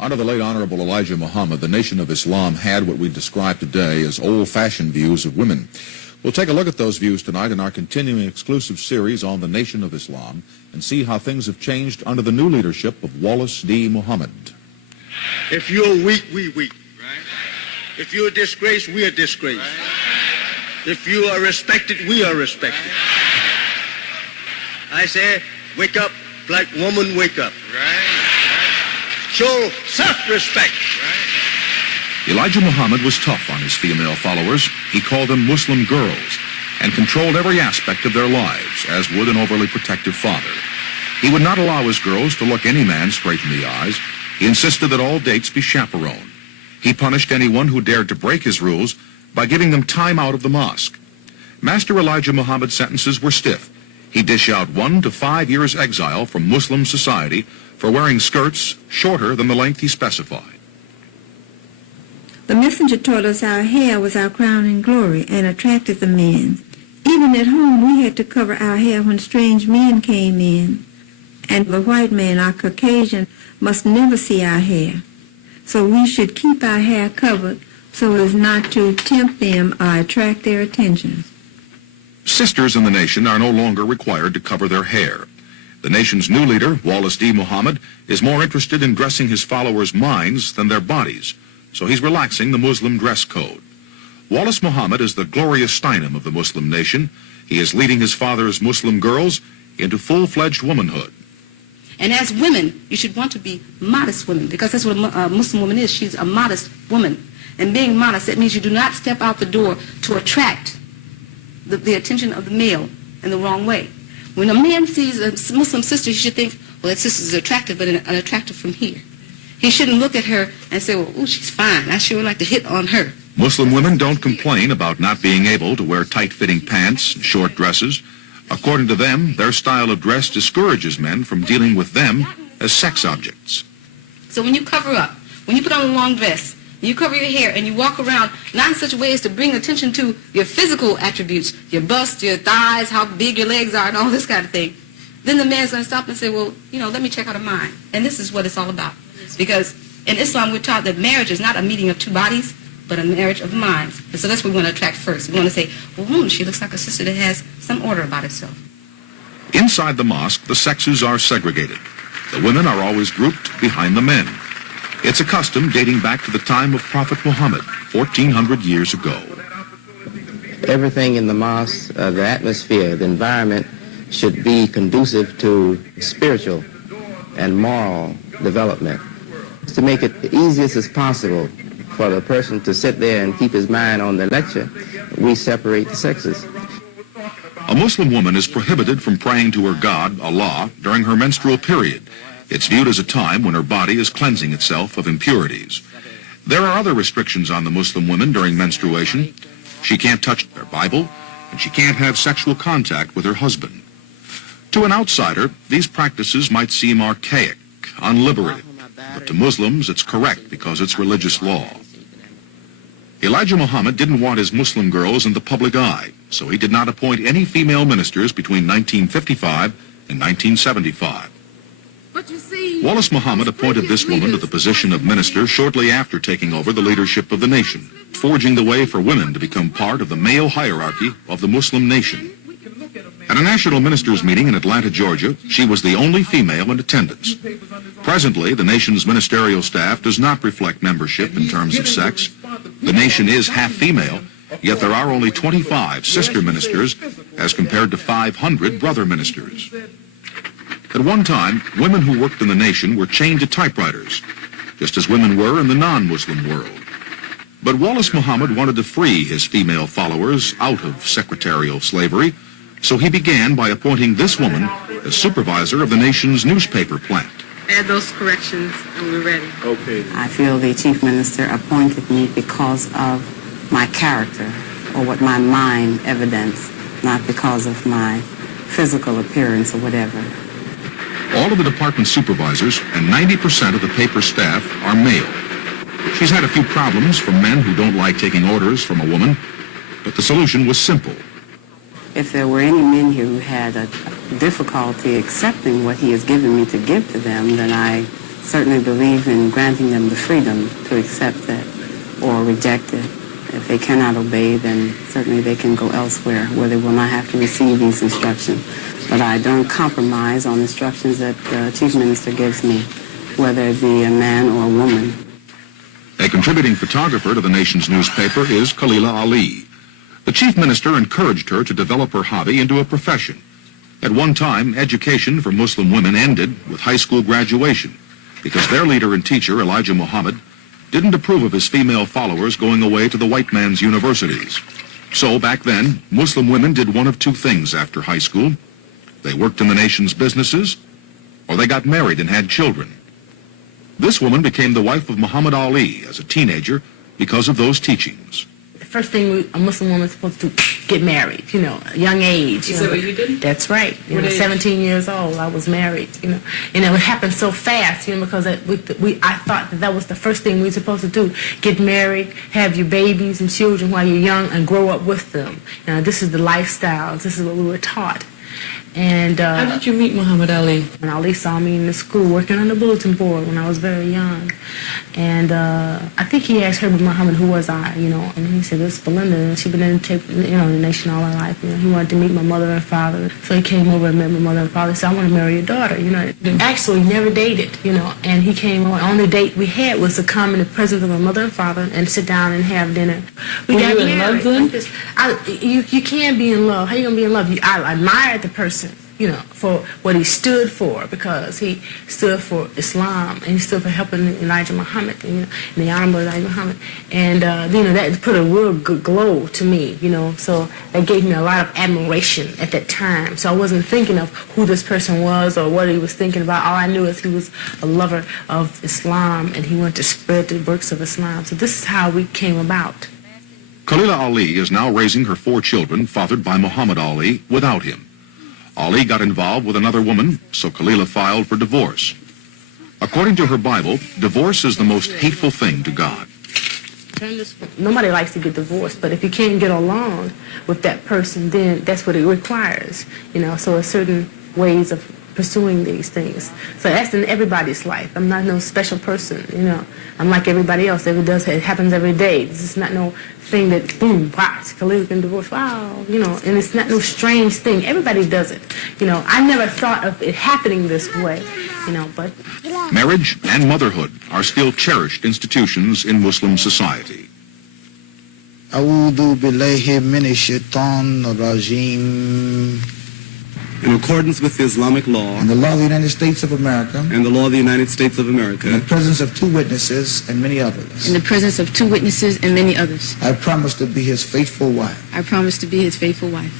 Under the late Honorable Elijah Muhammad, the Nation of Islam had what we describe today as old-fashioned views of women. We'll take a look at those views tonight in our continuing exclusive series on the Nation of Islam and see how things have changed under the new leadership of Wallace D. Muhammad. If you're weak, we weak. Right. If you're disgraced, we are disgraced. Right. If you are respected, we are respected. Right. I say, wake up, black woman, wake up. Right. Show self-respect. Right. Elijah Muhammad was tough on his female followers. He called them Muslim girls and controlled every aspect of their lives, as would an overly protective father. He would not allow his girls to look any man straight in the eyes. He insisted that all dates be chaperoned. He punished anyone who dared to break his rules by giving them time out of the mosque. Master Elijah Muhammad's sentences were stiff. He'd dish out 1 to 5 years exile from Muslim society for wearing skirts shorter than the length he specified. The messenger taught us our hair was our crowning glory and attracted the men. Even at home, we had to cover our hair when strange men came in. And the white man, our Caucasian, must never see our hair. So we should keep our hair covered so as not to tempt them or attract their attention. Sisters in the nation are no longer required to cover their hair. The nation's new leader, Wallace D. Muhammad, is more interested in dressing his followers' minds than their bodies, so he's relaxing the Muslim dress code. Wallace Muhammad is the glorious Steinem of the Muslim nation. He is leading his father's Muslim girls into full-fledged womanhood. And as women, you should want to be modest women, because that's what a Muslim woman is. She's a modest woman. And being modest, that means you do not step out the door to attract the attention of the male in the wrong way. When a man sees a Muslim sister, he should think, well, that sister is attractive, but unattractive from here. He shouldn't look at her and say, well, ooh, she's fine. I sure would like to hit on her. Muslim women don't complain about not being able to wear tight-fitting pants and short dresses. According to them, their style of dress discourages men from dealing with them as sex objects. So when you cover up, when you put on a long dress, you cover your hair and you walk around, not in such a way as to bring attention to your physical attributes, your bust, your thighs, how big your legs are, and all this kind of thing, then the man's going to stop and say, well, let me check out a mind. And this is what it's all about. Because in Islam, we're taught that marriage is not a meeting of two bodies, but a marriage of minds. And so that's what we want to attract first. We want to say, well, she looks like a sister that has some order about herself. Inside the mosque, the sexes are segregated. The women are always grouped behind the men. It's a custom dating back to the time of Prophet Muhammad, 1,400 years ago. Everything in the mosque, the atmosphere, the environment should be conducive to spiritual and moral development. To make it the easiest as possible for the person to sit there and keep his mind on the lecture, we separate the sexes. A Muslim woman is prohibited from praying to her God, Allah, during her menstrual period. It's viewed as a time when her body is cleansing itself of impurities. There are other restrictions on the Muslim woman during menstruation. She can't touch her Bible, and she can't have sexual contact with her husband. To an outsider, these practices might seem archaic, unliberated, but to Muslims it's correct because it's religious law. Elijah Muhammad didn't want his Muslim girls in the public eye, so he did not appoint any female ministers between 1955 and 1975. Wallace Muhammad appointed this woman to the position of minister shortly after taking over the leadership of the nation, forging the way for women to become part of the male hierarchy of the Muslim nation. At a national ministers' meeting in Atlanta, Georgia, she was the only female in attendance. Presently, the nation's ministerial staff does not reflect membership in terms of sex. The nation is half female, yet there are only 25 sister ministers as compared to 500 brother ministers. At one time, women who worked in the nation were chained to typewriters, just as women were in the non-Muslim world. But Wallace Muhammad wanted to free his female followers out of secretarial slavery, so he began by appointing this woman as supervisor of the nation's newspaper plant. Add those corrections and we're ready. Okay. I feel the chief minister appointed me because of my character or what my mind evidenced, not because of my physical appearance or whatever. All of the department supervisors and 90% of the paper staff are male. She's had a few problems from men who don't like taking orders from a woman, but the solution was simple. If there were any men here who had a difficulty accepting what he has given me to give to them, then I certainly believe in granting them the freedom to accept it or reject it. If they cannot obey, then certainly they can go elsewhere where they will not have to receive these instructions. But I don't compromise on instructions that the Chief Minister gives me, whether it be a man or a woman. A contributing photographer to the nation's newspaper is Khalila Ali. The Chief Minister encouraged her to develop her hobby into a profession. At one time, education for Muslim women ended with high school graduation because their leader and teacher, Elijah Muhammad, didn't approve of his female followers going away to the white man's universities. So back then, Muslim women did one of two things after high school. They worked in the nation's businesses, or they got married and had children. This woman became the wife of Muhammad Ali as a teenager because of those teachings. First thing a Muslim woman is supposed to get married, a young age. Is that what you did? That's right. 17 years old, I was married, And it happened so fast, because I thought that was the first thing we were supposed to do. Get married, have your babies and children while you're young and grow up with them. This is the lifestyles. This is what we were taught. And how did you meet Muhammad Ali? And Ali saw me in the school working on the bulletin board when I was very young. And I think he asked Herbert Muhammad, who was I, and he said, this is Belinda, and she'd been in the nation all her life. He wanted to meet my mother and father. So he came over and met my mother and father. He said, I want to marry your daughter, Actually, never dated, and he came over. Only date we had was to come in the presence of my mother and father and sit down and have dinner. Were you in love then? You can be in love. How you going to be in love? I admired the person, for what he stood for, because he stood for Islam and he stood for helping Elijah Muhammad, and the Honorable Elijah Muhammad. And, that put a real good glow to me, so that gave me a lot of admiration at that time. So I wasn't thinking of who this person was or what he was thinking about. All I knew is he was a lover of Islam and he wanted to spread the works of Islam. So this is how we came about. Khalila Ali is now raising her 4 children fathered by Muhammad Ali without him. Ali got involved with another woman, so Khalila filed for divorce. According to her Bible, divorce is the most hateful thing to God. Nobody likes to get divorced, but if you can't get along with that person, then that's what it requires. So there's certain ways of pursuing these things. So that's in everybody's life. I'm not no special person, I'm like everybody else. It happens every day. This is not no thing that, boom, watch, Khalil can divorce, wow, and it's not no strange thing. Everybody does it. I never thought of it happening this way, but... Marriage and motherhood are still cherished institutions in Muslim society. A'udhu billahi minash shaitanir rajim. In accordance with the Islamic law and the law of the United States of America and the law of the United States of America, in the presence of 2 witnesses and many others, in the presence of 2 witnesses and many others, I promise to be his faithful wife. I promise to be his faithful wife.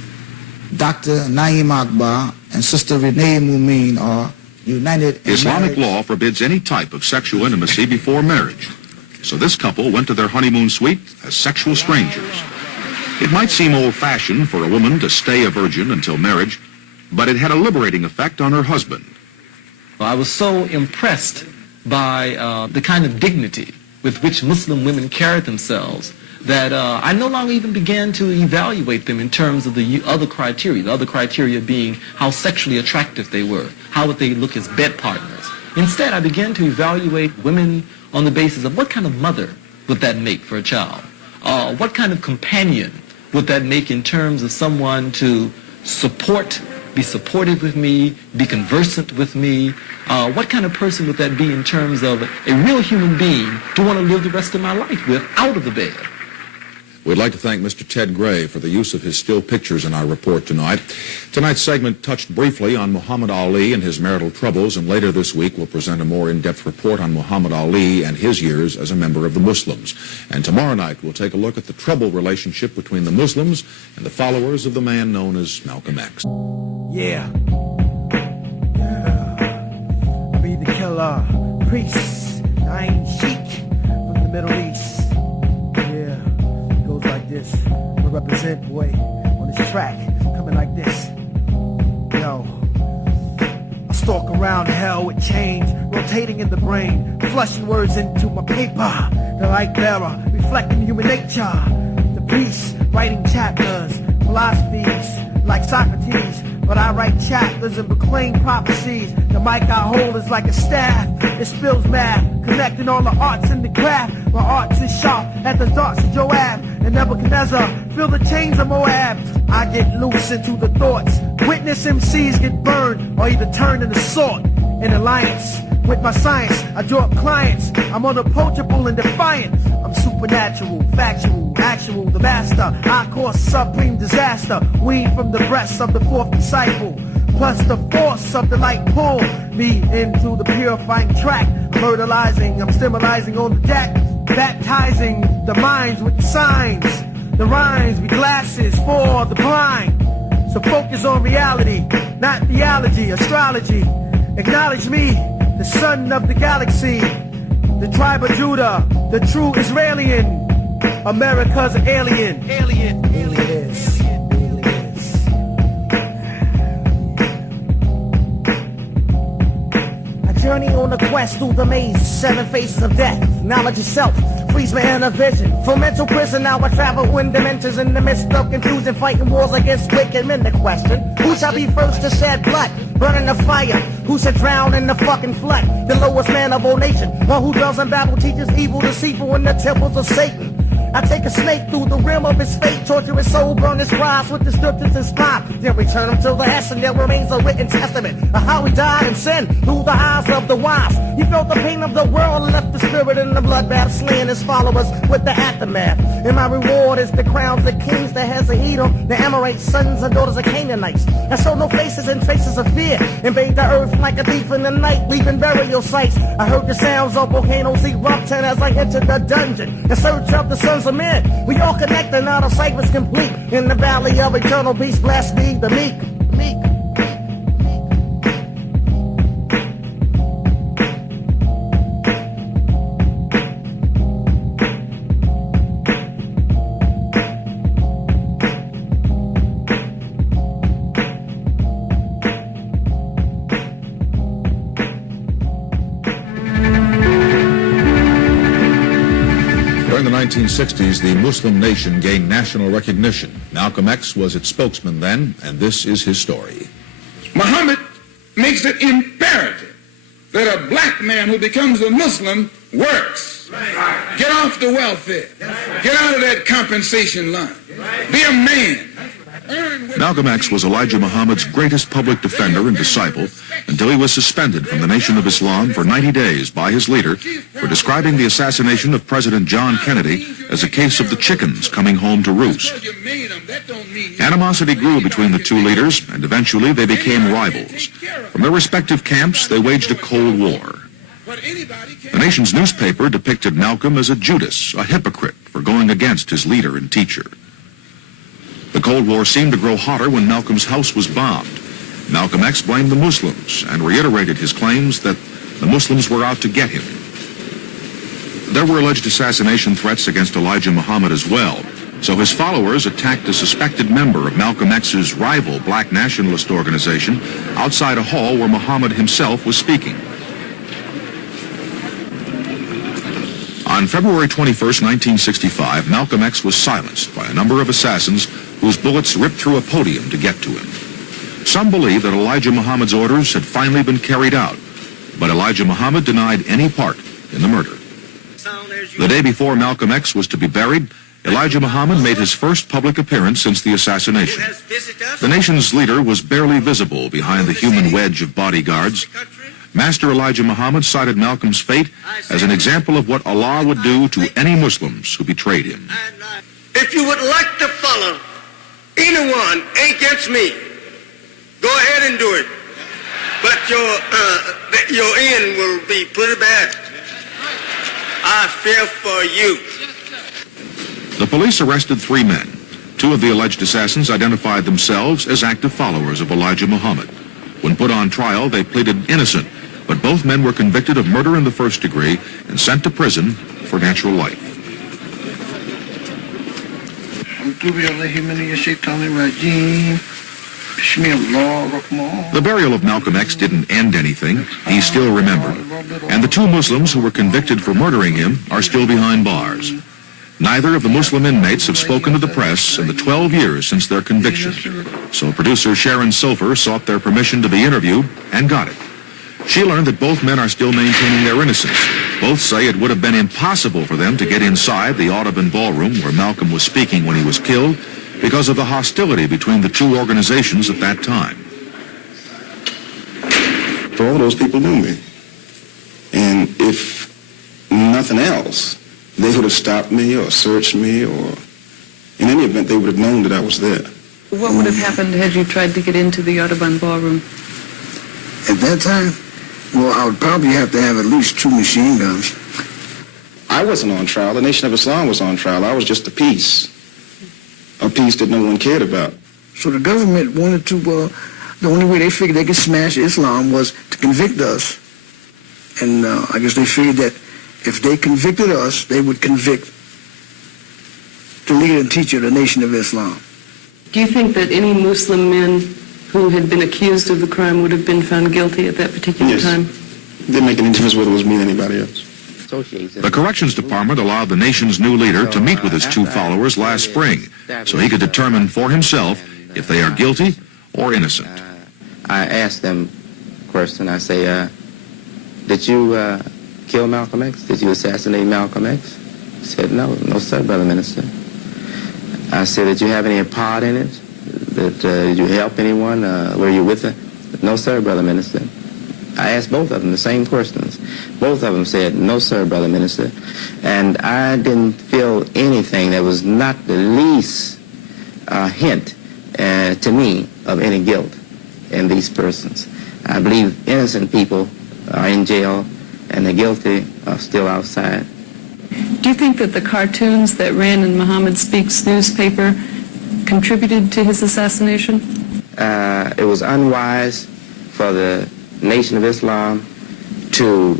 Dr. Naeem Akbar and Sister Renee Mumin are united in Islamic marriage. law forbids any type of sexual intimacy before marriage. So this couple went to their honeymoon suite as sexual strangers. It might seem old-fashioned for a woman to stay a virgin until marriage, but it had a liberating effect on her husband. I was so impressed by the kind of dignity with which Muslim women carried themselves that I no longer even began to evaluate them in terms of the other criteria being how sexually attractive they were, how would they look as bed partners. Instead, I began to evaluate women on the basis of what kind of mother would that make for a child? What kind of companion would that make in terms of someone to be supportive with me, be conversant with me? What kind of person would that be in terms of a real human being to want to live the rest of my life with out of the bed? We'd like to thank Mr. Ted Gray for the use of his still pictures in our report tonight. Tonight's segment touched briefly on Muhammad Ali and his marital troubles, and later this week we'll present a more in-depth report on Muhammad Ali and his years as a member of the Muslims. And tomorrow night we'll take a look at the troubled relationship between the Muslims and the followers of the man known as Malcolm X. Yeah. I be the killer priest. I ain't Sheik from the Middle East. Yeah. It goes like this. I represent, boy, on this track. Coming like this. Yo. I stalk around hell with change, rotating in the brain, flushing words into my paper. The light bearer, reflecting human nature. The priest, writing chapters, philosophies, like Socrates. but I write chapters and proclaim prophecies. The mic I hold is like a staff. It spills math, connecting all the arts in the craft. My arts is sharp at the darts of Joab and Nebuchadnezzar. Feel the chains of Moab. I get loose into the thoughts. Witness MCs get burned or either turned into sword. In alliance with my science, I draw up clients. I'm unapproachable and defiant. I'm supernatural, factual, actual, the master. I cause supreme disaster. Weed from the breasts of the fourth disciple. Plus the force of the light pull me into the purifying track. I'm murderizing, I'm stimulizing on the deck. Baptizing the minds with signs. The rhymes with glasses for the blind. So focus on reality, not theology, astrology. Acknowledge me, the son of the galaxy, the tribe of Judah, the true Israelian. America's an alien. Alien. Alias. I journey on a quest through the maze, 7 faces of death. Knowledge itself frees my inner vision. From mental prison, now I travel in dimensions in the midst of confusion, fighting wars against wicked men. The question: who shall be first to shed blood? Burning the fire. Who shall drown in the fucking flood? The lowest man of all nations. One who dwells in Babel teaches evil, deceitful in the temples of Satan. I take a snake through the rim of his fate, torture his soul, burn his rise with the scriptures inscribed. Then return him to the essence. There remains a written testament of how he died in sin through the eyes of the wise. He felt the pain of the world and left the spirit in the bloodbath, slaying his followers with the aftermath. And my reward is the crowns, the kings, the Hezakya, the Amorites, sons and daughters of Canaanites. I show no faces and traces of fear. Invade the earth like a thief in the night, leaving burial sites. I heard the sounds of volcanoes erupting as I entered the dungeon in search of the sons of men. We all connected, now the sight was complete. In the valley of eternal peace, blessed be the meek. During the 1960s, the Muslim nation gained national recognition. Malcolm X was its spokesman then, and this is his story. Muhammad makes it imperative that a black man who becomes a Muslim works. Right. Get off the welfare. Right. Get out of that compensation line. Right. Be a man. Malcolm X was Elijah Muhammad's greatest public defender and disciple until he was suspended from the Nation of Islam for 90 days by his leader for describing the assassination of President John Kennedy as a case of the chickens coming home to roost. Animosity grew between the two leaders, and eventually they became rivals. From their respective camps, they waged a Cold War. The nation's newspaper depicted Malcolm as a Judas, a hypocrite for going against his leader and teacher. The Cold War seemed to grow hotter when Malcolm's house was bombed. Malcolm X blamed the Muslims and reiterated his claims that the Muslims were out to get him. There were alleged assassination threats against Elijah Muhammad as well, so his followers attacked a suspected member of Malcolm X's rival black nationalist organization outside a hall where Muhammad himself was speaking. On February 21st, 1965, Malcolm X was silenced by a number of assassins whose bullets ripped through a podium to get to him. Some believe that Elijah Muhammad's orders had finally been carried out, but Elijah Muhammad denied any part in the murder. The day before Malcolm X was to be buried, Elijah Muhammad made his first public appearance since the assassination. The nation's leader was barely visible behind the human wedge of bodyguards. Master Elijah Muhammad cited Malcolm's fate as an example of what Allah would do to any Muslims who betrayed him. If you would like to follow anyone against me, go ahead and do it. But your end will be pretty bad. I fear for you. The police arrested 3 men. 2 of the alleged assassins identified themselves as active followers of Elijah Muhammad. When put on trial, they pleaded innocent, but both men were convicted of murder in the first degree and sent to prison for natural life. The burial of Malcolm X didn't end anything. He's still remembered. And the 2 Muslims who were convicted for murdering him are still behind bars. Neither of the Muslim inmates have spoken to the press in the 12 years since their conviction. So producer Sharon Sofer sought their permission to be interviewed and got it. She learned that both men are still maintaining their innocence. Both say it would have been impossible for them to get inside the Audubon ballroom where Malcolm was speaking when he was killed because of the hostility between the two organizations at that time. All those people knew me. And if nothing else, they would have stopped me or searched me, or in any event, they would have known that I was there. What would have happened had you tried to get into the Audubon ballroom? At that time, well, I would probably have to have at least 2 machine guns. I wasn't on trial. The Nation of Islam was on trial. I was just a piece that no one cared about. So the government wanted to, the only way they figured they could smash Islam was to convict us. And I guess they figured that if they convicted us, they would convict the leader and teacher of the Nation of Islam. Do you think that any Muslim men who had been accused of the crime would have been found guilty at that particular time? It didn't make any difference whether it was me or anybody else. The Corrections Department allowed the nation's new leader to meet with his 2 followers last spring so he could determine for himself if they are guilty or innocent. I asked them question, I say, did you kill Malcolm X? Did you assassinate Malcolm X? He said, no sir, Brother Minister. I said, did you have any part in it? Did you help anyone? Were you with it? No sir, Brother Minister. I asked both of them the same questions. Both of them said, no sir, Brother Minister. And I didn't feel anything that was not the least hint to me of any guilt in these persons. I believe innocent people are in jail and the guilty are still outside. Do you think that the cartoons that ran in Muhammad Speaks newspaper contributed to his assassination? It was unwise for the Nation of Islam to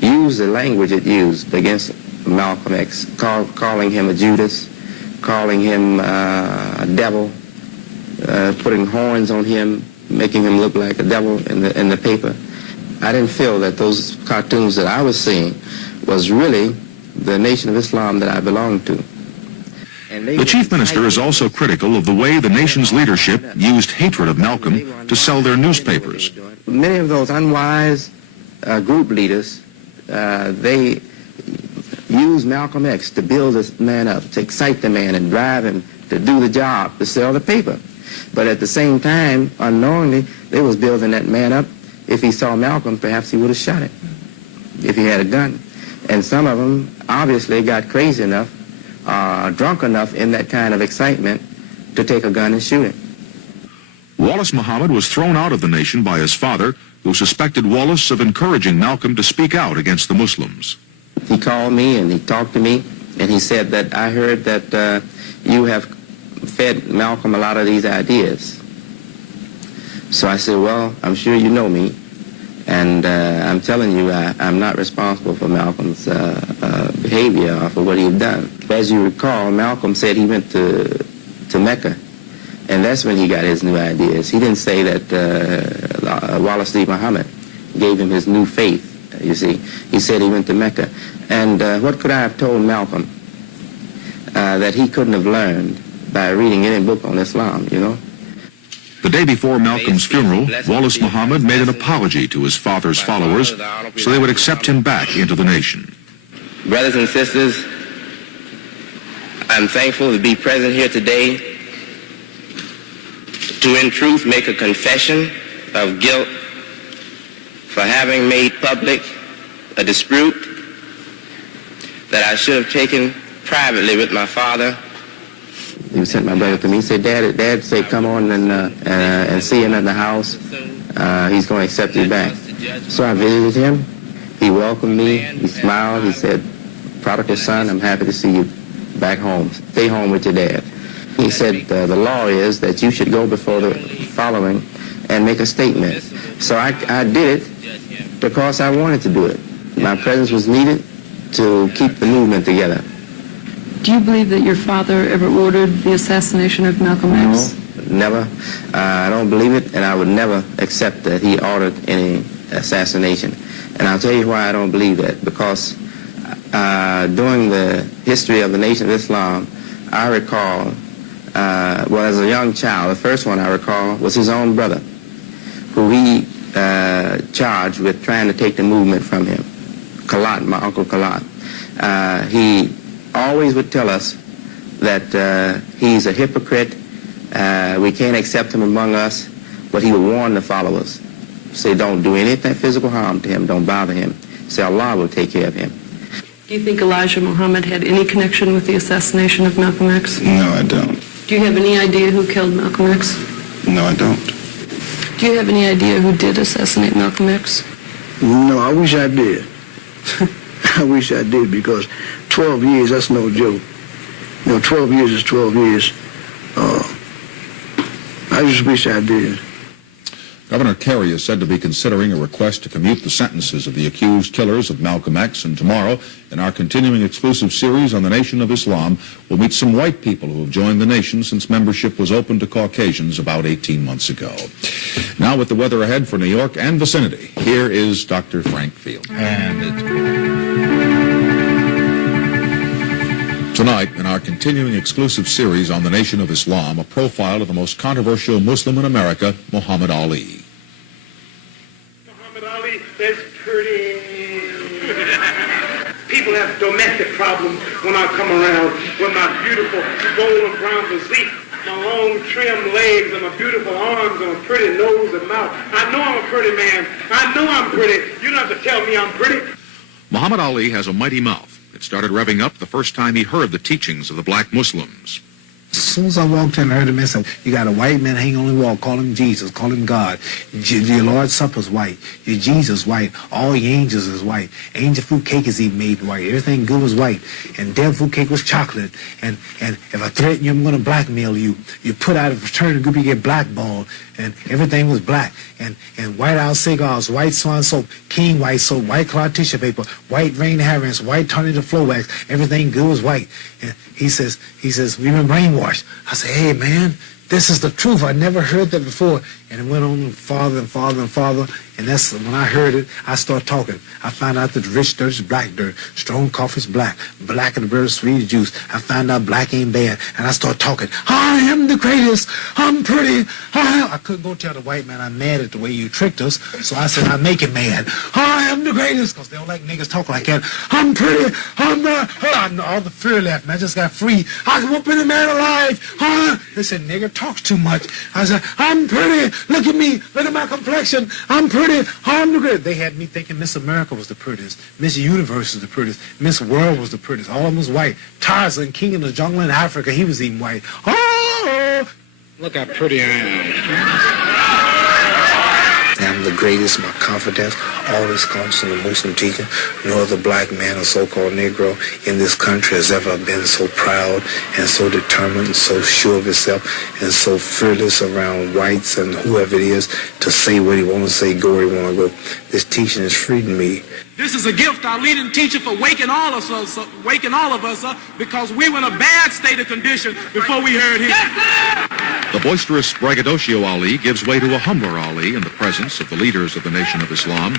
use the language it used against Malcolm X, calling him a Judas, calling him a devil, putting horns on him, making him look like a devil in the paper. I didn't feel that those cartoons that I was seeing was really the Nation of Islam that I belonged to. The chief minister is also critical of the way the nation's leadership used hatred of Malcolm to sell their newspapers. Many of those unwise group leaders, they use Malcolm X to build this man up, to excite the man and drive him to do the job, to sell the paper. But at the same time, unknowingly, they was building that man up. If he saw Malcolm, perhaps he would have shot him if he had a gun. And some of them obviously got crazy enough, drunk enough in that kind of excitement to take a gun and shoot him. Wallace Muhammad was thrown out of the nation by his father, who suspected Wallace of encouraging Malcolm to speak out against the Muslims. He called me and he talked to me, and he said that I heard that you have fed Malcolm a lot of these ideas. So I said, well, I'm sure you know me, and I'm telling you I'm not responsible for Malcolm's behavior or for what he had done. As you recall, Malcolm said he went to Mecca, and that's when he got his new ideas. He didn't say that Wallace D. Muhammad gave him his new faith, you see. He said he went to Mecca. And what could I have told Malcolm that he couldn't have learned by reading any book on Islam, you know? The day before Malcolm's funeral, Wallace Muhammad made an apology to his father's followers so they would accept him back into the nation. Brothers and sisters, I'm thankful to be present here today to in truth make a confession of guilt for having made public a dispute that I should have taken privately with my father. He sent my brother to me. He said, Dad said, come on and see him at the house. He's going to accept you back. So I visited him. He welcomed me. He smiled. He said, prodigal son, I'm happy to see you back home. Stay home with your dad. He said, the law is that you should go before the following and make a statement. So I did it because I wanted to do it. My presence was needed to keep the movement together. Do you believe that your father ever ordered the assassination of Malcolm X? No, never. I don't believe it, and I would never accept that he ordered any assassination. And I'll tell you why I don't believe that. Because during the history of the Nation of Islam, I recall, well, as a young child, the first one I recall was his own brother, who he charged with trying to take the movement from him. Kalat, my uncle Kalat. He always would tell us that he's a hypocrite, we can't accept him among us, but he would warn the followers. Say, don't do anything physical harm to him, don't bother him. Say, Allah will take care of him. Do you think Elijah Muhammad had any connection with the assassination of Malcolm X? No, I don't. Do you have any idea who killed Malcolm X? No, I don't. Do you have any idea who did assassinate Malcolm X? No, I wish I did. I wish I did, because 12 years, that's no joke. 12 years is 12 years. I just wish I did. Governor Kerry is said to be considering a request to commute the sentences of the accused killers of Malcolm X, and tomorrow, in our continuing exclusive series on the Nation of Islam, we'll meet some white people who have joined the nation since membership was open to Caucasians about 18 months ago. Now, with the weather ahead for New York and vicinity, here is Dr. Frank Field. Tonight, in our continuing exclusive series on the Nation of Islam, a profile of the most controversial Muslim in America, Muhammad Ali. Muhammad Ali is pretty. People have domestic problems when I come around with my beautiful golden brown physique, my long trim legs and my beautiful arms and a pretty nose and mouth. I know I'm a pretty man. I know I'm pretty. You don't have to tell me I'm pretty. Muhammad Ali has a mighty mouth. It started revving up the first time he heard the teachings of the black Muslims. As soon as I walked in, I heard the man say, you got a white man hanging on the wall, call him Jesus, call him God. Your Lord's Supper's white. Your Jesus white. All your angels is white. Angel food cake is even made white. Everything good was white. And devil food cake was chocolate. And if I threaten you, I'm going to blackmail you. You put out a fraternity group, you get blackballed. And everything was black. And white owl cigars, white swan soap, king white soap, white cloth tissue paper, white rain herrings, white tornado flow wax. Everything good was white. And he says, we've been brainwashed. I say, hey, man, this is the truth. I never heard that before. And it went on farther and farther and farther. And that's when I heard it, I start talking. I found out that rich dirt is black dirt. Strong coffee is black. Black and the bird is sweet juice. I found out black ain't bad. And I start talking. I am the greatest. I'm pretty. I couldn't go tell the white man I'm mad at the way you tricked us. So I said, I make him mad. I am the greatest. Because they don't like niggas talk like that. I'm pretty. I'm not. All the fear left. And I just got free. I can whoop any man alive. They said, nigga talks too much. I said, I'm pretty. Look at me. Look at my complexion. I'm pretty. I'm the greatest. They had me thinking Miss America was the prettiest. Miss Universe was the prettiest. Miss World was the prettiest. All of them was white. Tarzan, king of the jungle in Africa, he was even white. Oh! Look how pretty I am. I'm the greatest. My confidence always comes from the Muslim teaching. No other black man or so-called Negro in this country has ever been so proud and so determined and so sure of himself and so fearless around whites and whoever it is to say what he want to say, go where he want to go. This teaching is freeing me. This is a gift, our leading teacher, for waking all of us up because we were in a bad state of condition before we heard him. The boisterous braggadocio Ali gives way to a humbler Ali in the presence of the leaders of the Nation of Islam.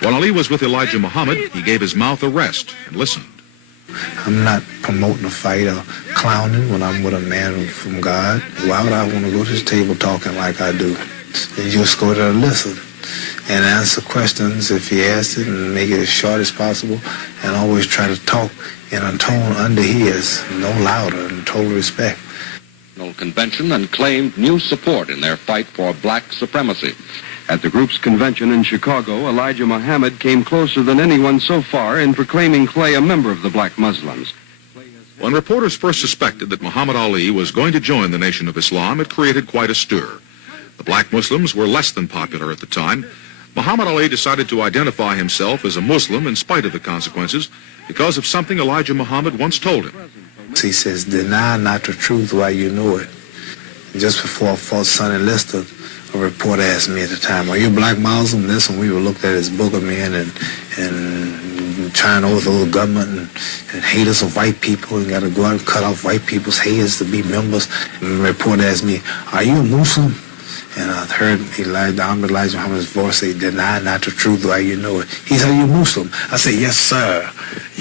When Ali was with Elijah Muhammad, he gave his mouth a rest and listened. I'm not promoting a fight or clowning when I'm with a man from God. Why would I want to go to this table talking like I do? And just go there and listen and answer questions if he asks it and make it as short as possible and always try to talk in a tone under his, no louder, and total respect. Convention and claimed new support in their fight for black supremacy. At the group's convention in Chicago, Elijah Muhammad came closer than anyone so far in proclaiming Clay a member of the black Muslims. When reporters first suspected that Muhammad Ali was going to join the Nation of Islam, it created quite a stir. The black Muslims were less than popular at the time. Muhammad Ali decided to identify himself as a Muslim in spite of the consequences because of something Elijah Muhammad once told him. He says, deny not the truth while you know it. Just before I fought Sonny Liston, a reporter asked me at the time, are you a black Muslim? This when we were looked at as booger men and trying to overthrow the government and haters of white people and got to go out and cut off white people's heads to be members. And the reporter asked me, are you a Muslim? And I heard Elijah Muhammad's voice say, deny not the truth while you know it. He said, are you Muslim? I said, yes, sir.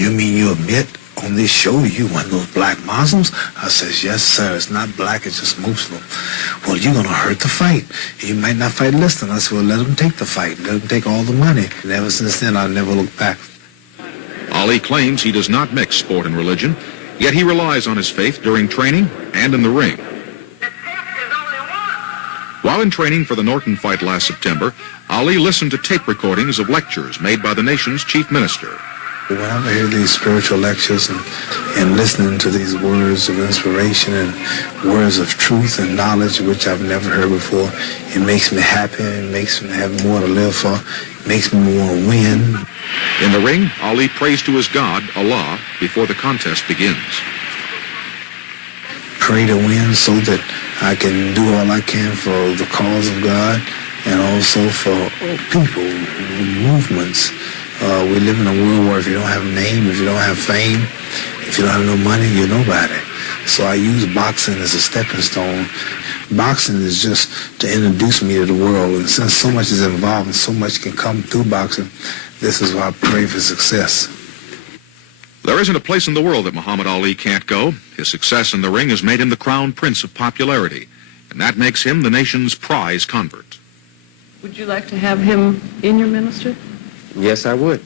You mean you admit on this show you one of those black Muslims? I says, yes, sir. It's not black, it's just Muslim. Well, you're going to hurt the fight. You might not fight less than us. Well, let them take the fight. Let them take all the money. And ever since then, I've never looked back. Ali claims he does not mix sport and religion, yet he relies on his faith during training and in the ring. While in training for the Norton fight last September, Ali listened to tape recordings of lectures made by the nation's chief minister. Whenever I hear these spiritual lectures and listening to these words of inspiration and words of truth and knowledge, which I've never heard before, it makes me happy. It makes me have more to live for. It makes me want to win. In the ring, Ali prays to his God, Allah, before the contest begins. Pray to win so that I can do all I can for the cause of God and also for people, movements. We live in a world where if you don't have a name, if you don't have fame, if you don't have no money, you're nobody. So I use boxing as a stepping stone. Boxing is just to introduce me to the world, and since so much is involved and so much can come through boxing, this is why I pray for success. There isn't a place in the world that Muhammad Ali can't go. His success in the ring has made him the crown prince of popularity, and that makes him the nation's prize convert. Would you like to have him in your ministry? Yes, I would.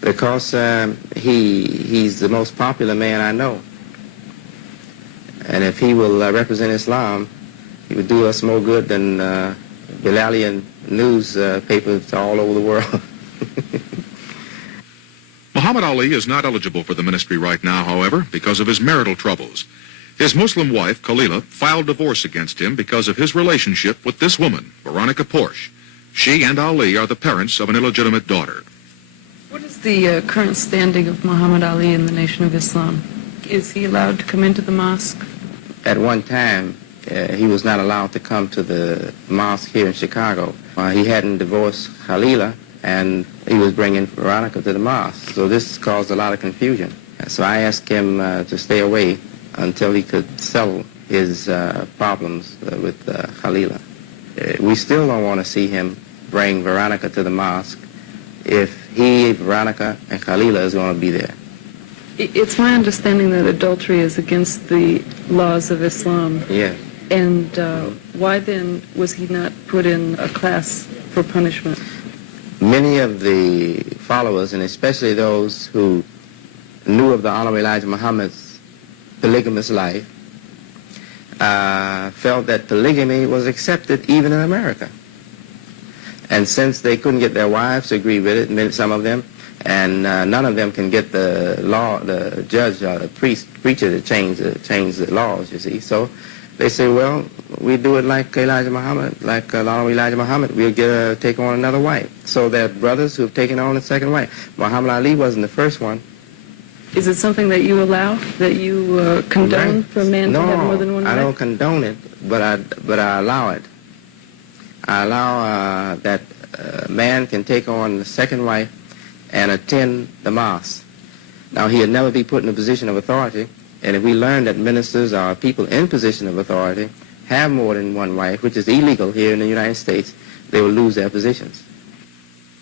Because he's the most popular man I know. And if he will represent Islam, he would do us more good than Bilalian newspapers all over the world. Muhammad Ali is not eligible for the ministry right now, however, because of his marital troubles. His Muslim wife, Khalila, filed divorce against him because of his relationship with this woman, Veronica Porsche. She and Ali are the parents of an illegitimate daughter. What is the current standing of Muhammad Ali in the Nation of Islam? Is he allowed to come into the mosque? At one time, he was not allowed to come to the mosque here in Chicago. He hadn't divorced Khalila, and he was bringing Veronica to the mosque. So this caused a lot of confusion. So I asked him to stay away until he could settle his problems with Khalila. We still don't want to see him bring Veronica to the mosque if he, Veronica, and Khalila is going to be there. It's my understanding that adultery is against the laws of Islam. Yeah. And why then was he not put in a class for punishment? Many of the followers, and especially those who knew of the Honorable Elijah Muhammad's polygamous life, felt that polygamy was accepted even in America. And since they couldn't get their wives to agree with it, some of them, and none of them can get the judge or the preacher to change the laws, you see. So they say, well, we do it like Elijah Muhammad, like Elijah Muhammad. We'll take on another wife. So there are brothers who have taken on a second wife. Muhammad Ali wasn't the first one. Is it something that you allow, that you condone for a man to have more than one wife? No, I don't condone it, but I allow it. I allow that a man can take on the second wife and attend the mosque. Now, he'll never be put in a position of authority, and if we learn that ministers or people in position of authority have more than one wife, which is illegal here in the United States, they will lose their positions.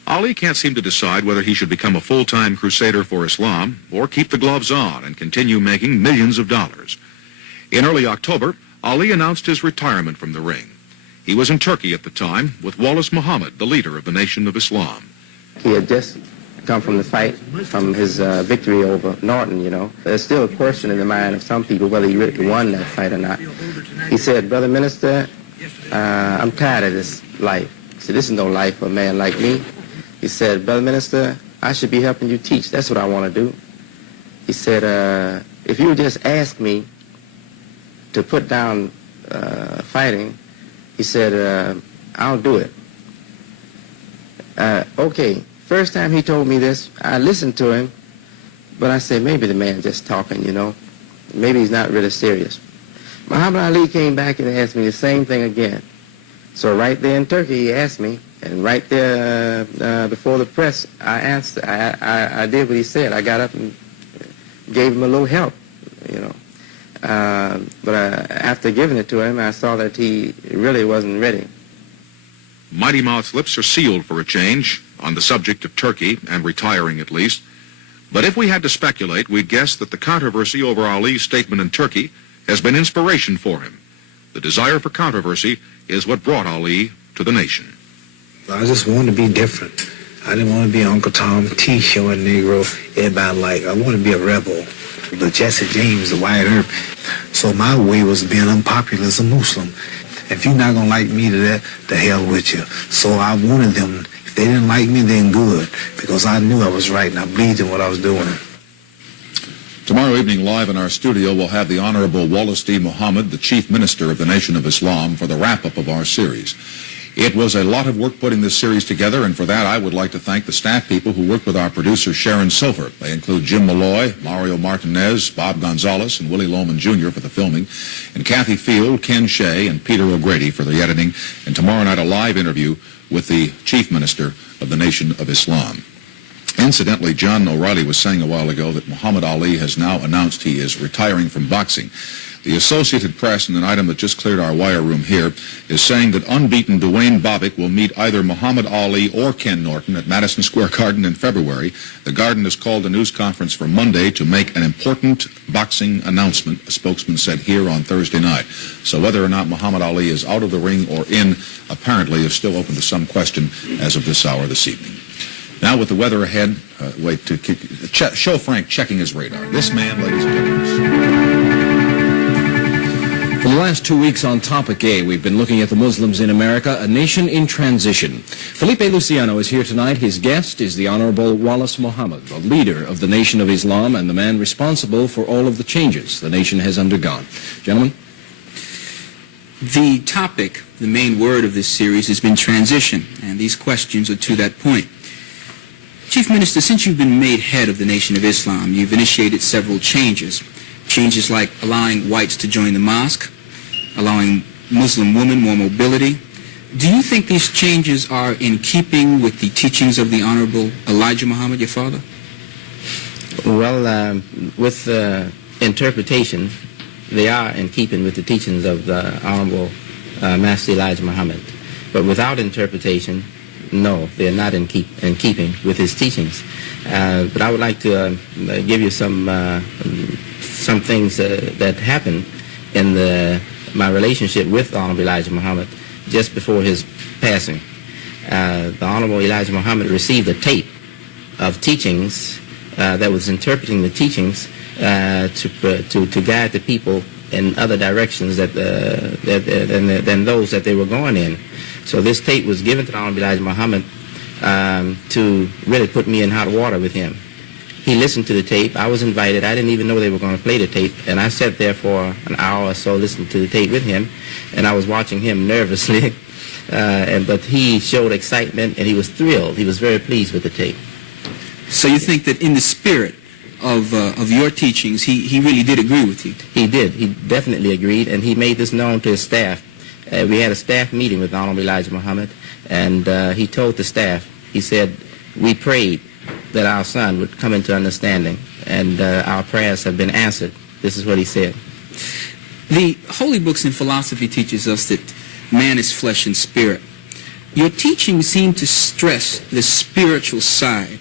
Ali can't seem to decide whether he should become a full-time crusader for Islam or keep the gloves on and continue making millions of dollars. In early October, Ali announced his retirement from the ring. He was in Turkey at the time with Wallace Muhammad, the leader of the Nation of Islam. He had just come from the fight, from his victory over Norton, you know. There's still a question in the mind of some people whether he really won that fight or not. He said, Brother Minister, I'm tired of this life. He said, this is no life for a man like me. He said, Brother Minister, I should be helping you teach. That's what I want to do. He said, if you would just ask me to put down fighting, he said, I'll do it. Okay, first time he told me this, I listened to him, but I said, maybe the man's just talking, you know. Maybe he's not really serious. Muhammad Ali came back and asked me the same thing again. So right there in Turkey, he asked me, and right there before the press, I answered. I did what he said. I got up and gave him a little help, you know. But after giving it to him, I saw that he really wasn't ready. Mighty Mouth's lips are sealed for a change on the subject of Turkey and retiring at least. But if we had to speculate, we'd guess that the controversy over Ali's statement in Turkey has been inspiration for him. The desire for controversy is what brought Ali to the nation. I just wanted to be different. I didn't want to be Uncle Tom, T showing Negro, everybody like. I wanted to be a rebel. The Jesse James, the White Earp. So my way was being unpopular as a Muslim. If you're not going to like me to that, the hell with you. So I wanted them. If they didn't like me, then good, because I knew I was right and I believed in what I was doing. Tomorrow evening, live in our studio, we'll have the Honorable Wallace D. Muhammad, the Chief Minister of the Nation of Islam, for the wrap-up of our series. It was a lot of work putting this series together, and for that I would like to thank the staff people who worked with our producer, Sharon Silver. They include Jim Malloy, Mario Martinez, Bob Gonzalez, and Willie Loman Jr. for the filming, and Kathy Field, Ken Shea, and Peter O'Grady for the editing, and tomorrow night a live interview with the Chief Minister of the Nation of Islam. Incidentally, John O'Reilly was saying a while ago that Muhammad Ali has now announced he is retiring from boxing. The Associated Press, in an item that just cleared our wire room here, is saying that unbeaten Dwayne Bobbitt will meet either Muhammad Ali or Ken Norton at Madison Square Garden in February. The Garden has called a news conference for Monday to make an important boxing announcement, a spokesman said here on Thursday night. So whether or not Muhammad Ali is out of the ring or in, apparently is still open to some question as of this hour this evening. Now with the weather ahead, show Frank checking his radar. This man, ladies and gentlemen. For the last 2 weeks on Topic A, we've been looking at the Muslims in America, a nation in transition. Felipe Luciano is here tonight. His guest is the Honorable Wallace Muhammad, the leader of the Nation of Islam and the man responsible for all of the changes the nation has undergone. Gentlemen? The topic, the main word of this series, has been transition, and these questions are to that point. Chief Minister, since you've been made head of the Nation of Islam, you've initiated several changes. Changes like allowing whites to join the mosque, allowing Muslim women more mobility. Do you think these changes are in keeping with the teachings of the Honorable Elijah Muhammad, your father? Well, with interpretation, they are in keeping with the teachings of the Honorable Master Elijah Muhammad. But without interpretation, no, they're not in keeping with his teachings. But I would like to give you some things that happened in my relationship with Honorable Elijah Muhammad just before his passing. The Honorable Elijah Muhammad received a tape of teachings that was interpreting the teachings to guide the people in other directions than those that they were going in. So this tape was given to the Honorable Elijah Muhammad to really put me in hot water with him. He listened to the tape. I was invited. I didn't even know they were going to play the tape. And I sat there for an hour or so listening to the tape with him. And I was watching him nervously. But he showed excitement and he was thrilled. He was very pleased with the tape. So you think that in the spirit of your teachings, he really did agree with you? He did. He definitely agreed. And he made this known to his staff. We had a staff meeting with Honorable Elijah Muhammad. And he told the staff, he said, we prayed that our son would come into understanding, and our prayers have been answered. This is what he said. The holy books in philosophy teaches us that man is flesh and spirit. Your teachings seem to stress the spiritual side.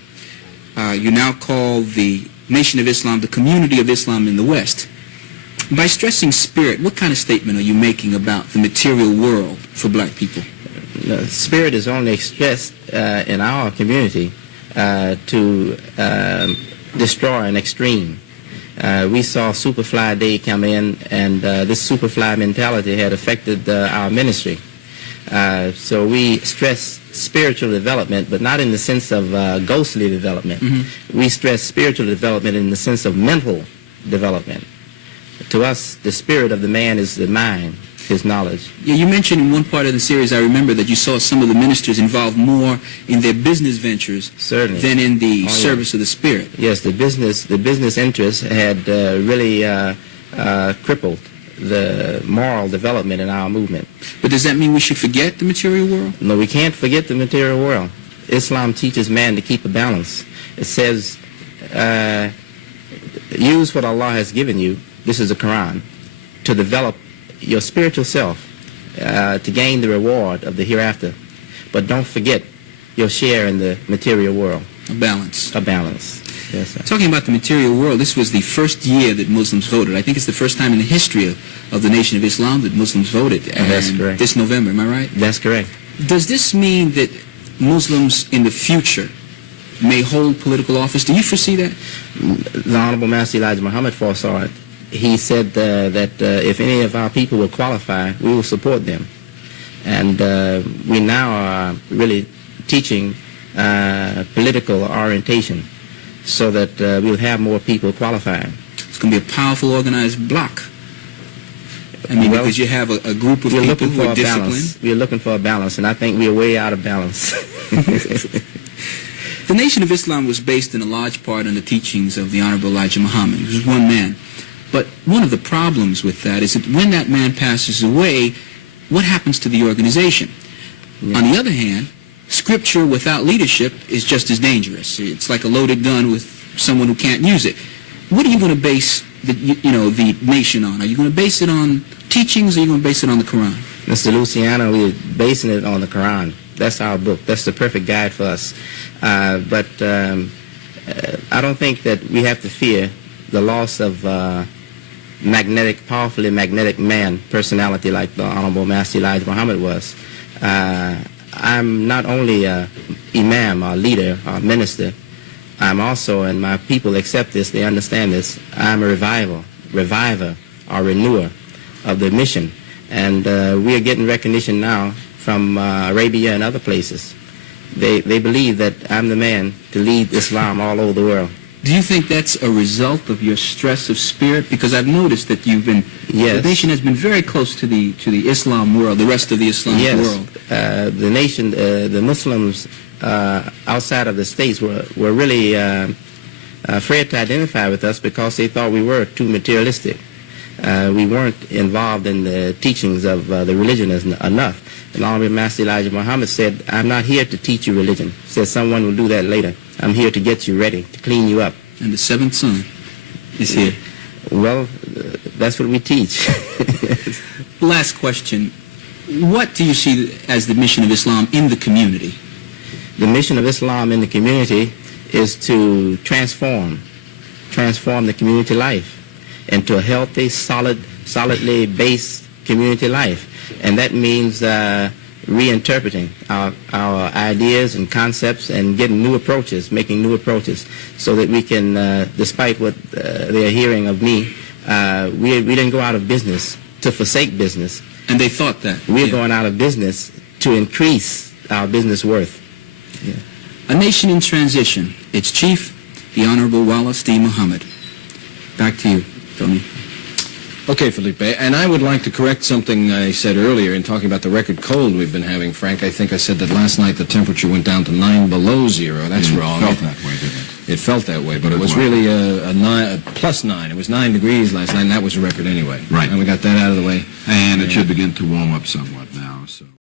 You now call the Nation of Islam the community of Islam in the West. By stressing spirit, what kind of statement are you making about the material world for black people? Spirit is only expressed in our community to destroy an extreme. We saw Superfly Day come in, and this Superfly mentality had affected our ministry. So we stress spiritual development, but not in the sense of ghostly development. Mm-hmm. We stress spiritual development in the sense of mental development. To us, the spirit of the man is the mind, his knowledge. Yeah, you mentioned in one part of the series, I remember, that you saw some of the ministers involved more in their business ventures than in the service of the spirit. Yes, the business interests had really crippled the moral development in our movement. But does that mean we should forget the material world? No, we can't forget the material world. Islam teaches man to keep a balance. It says, use what Allah has given you, this is the Quran, to develop your spiritual self, to gain the reward of the hereafter. But don't forget your share in the material world. A balance. A balance. Yes, sir. Talking about the material world, this was the first year that Muslims voted. I think it's the first time in the history of the Nation of Islam that Muslims voted. That's correct. This November, am I right? That's correct. Does this mean that Muslims in the future may hold political office? Do you foresee that? The Honorable Master Elijah Muhammad foresaw it. He said that if any of our people will qualify, we will support them. And we now are really teaching political orientation so that we'll have more people qualifying. It's going to be a powerful organized bloc. I mean, because you have a group of people who are disciplined. We're looking for a balance, and I think we're way out of balance. The Nation of Islam was based in a large part on the teachings of the Honorable Elijah Muhammad. He was one man. But one of the problems with that is that when that man passes away, what happens to the organization? Yeah. On the other hand, scripture without leadership is just as dangerous. It's like a loaded gun with someone who can't use it. What are you going to base the nation on? Are you going to base it on teachings, or are you going to base it on the Quran? Mr. Luciano, we're basing it on the Quran. That's our book. That's the perfect guide for us. But I don't think that we have to fear the loss of powerfully magnetic man personality like the Honorable Master Elijah Muhammad was. I'm not only an imam or leader or minister, I'm also, and my people accept this, they understand this, I'm a reviver or renewer of the mission. And we are getting recognition now from Arabia and other places. They believe that I'm the man to lead Islam all over the world. Do you think that's a result of your stress of spirit? Because I've noticed that you've been, yes, the nation has been very close to the Islam world, the rest of the Islamic world. The nation, the Muslims outside of the states were really afraid to identify with us because they thought we were too materialistic. We weren't involved in the teachings of the religion enough. And Honorable Master Elijah Muhammad said, I'm not here to teach you religion. He said, someone will do that later. I'm here to get you ready, to clean you up. And the seventh son is here. Well, that's what we teach. Last question. What do you see as the mission of Islam in the community? The mission of Islam in the community is to transform the community life into a healthy, solidly based community life. And that means reinterpreting our ideas and concepts and getting new approaches, making new approaches, so that we can, despite what they are hearing of me, we didn't go out of business to forsake business. And they thought that. We're going out of business to increase our business worth. Yeah. A nation in transition. Its chief, the Honorable Wallace D. Muhammad. Back to you, Tony. Okay, Felipe, and I would like to correct something I said earlier in talking about the record cold we've been having, Frank. I think I said that last night the temperature went down to 9 below zero. That's wrong. It felt that way, didn't it? It felt that way, but it was really a plus 9. It was 9 degrees last night, and that was a record anyway. Right. And we got that out of the way. And it should begin to warm up somewhat.